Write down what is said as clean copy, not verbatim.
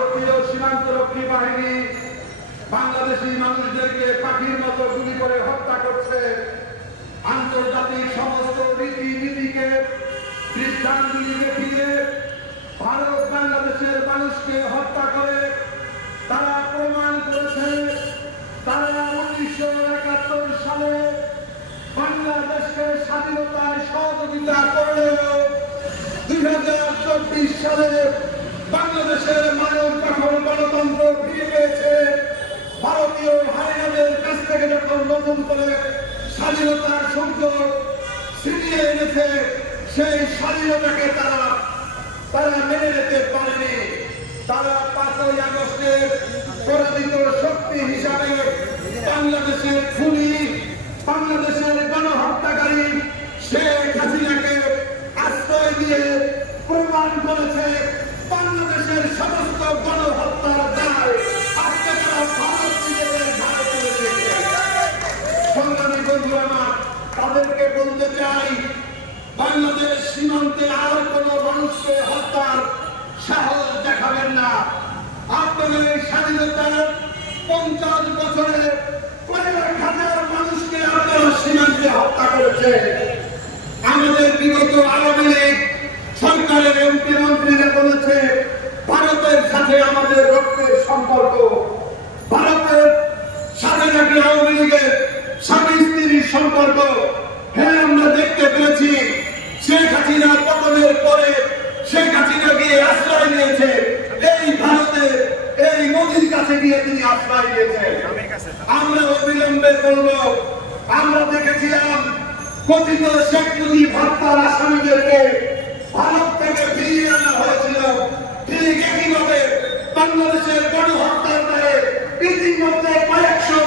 ভারতীয় সীমান্তরক্ষী বাহিনী বাংলাদেশি মানুষদেরকে পাখির মতো গুলি করে হত্যা করছে। আন্তর্জাতিক সমস্ত রীতিনীতিকে বৃদ্ধাঙ্গুলি দেখিয়ে ভারত বাংলাদেশের মানুষকে হত্যা করে তারা প্রমাণ করেছে তারা 1971 সালে বাংলাদেশকে স্বাধীনতায় সহযোগিতা করলেও 2024 সালে বাংলাদেশের মানুষ যখন গণতন্ত্র ফিরে পেয়েছে, ভারতীয় হায়নাদের কাছ থেকে যখন নতুন করে স্বাধীনতার সূর্য ছিনিয়ে এনেছে, সেই স্বাধীনতাকে তারা মেনে নিতে পারেনি। তারা 5ই আগস্টের পরাজিত শক্তি হিসাবে বাংলাদেশের খুনি, বাংলাদেশের গণহত্যাকারী শেখ হাসিনাকে আশ্রয় দিয়ে প্রমাণ করেছে বাংলাদেশের সমস্ত গণহত্যার দায় আজকে তারা ভারত নিজেদের ঘাড়ে তুলে দিয়েছে। সংগ্রামী বন্ধুরা, তাদেরকে বলতে চাই, বাংলাদেশ সীমান্তে আর কোন মানুষকে হত্যার সাহস দেখাবেন না। আপনাদের এই স্বাধীনতার 50 বছরে কয়েক হাজার মানুষকে আপনারা সীমান্তে হত্যা করেছে। আমাদের বিগত আওয়ামী লীগ সরকারের এমপি মন্ত্রীরা বলেছে ভারতের সাথে আমাদের রক্তের সম্পর্ক, ভারতের সাথে নাকি আওয়ামী লীগের স্বামী স্ত্রীর সম্পর্ক। হ্যাঁ, আমরা দেখতে পেরেছি শেখ হাসিনা পতনের পরে শেখ হাসিনা গিয়ে আশ্রয় নিয়েছে এই ভারতের এই মোদির কাছে গিয়ে তিনি আশ্রয় নিয়েছেন। আমরা অবিলম্বে করব। আমরা দেখেছিলাম কথিত শেখ মুজিব হত্যার আসামিদেরকে ভারত থেকে ফিরিয়ে আনা হয়েছিল। ঠিক একইভাবে বাংলাদেশের গণহত্যার দায়ে ইতিমধ্যে কয়েকশো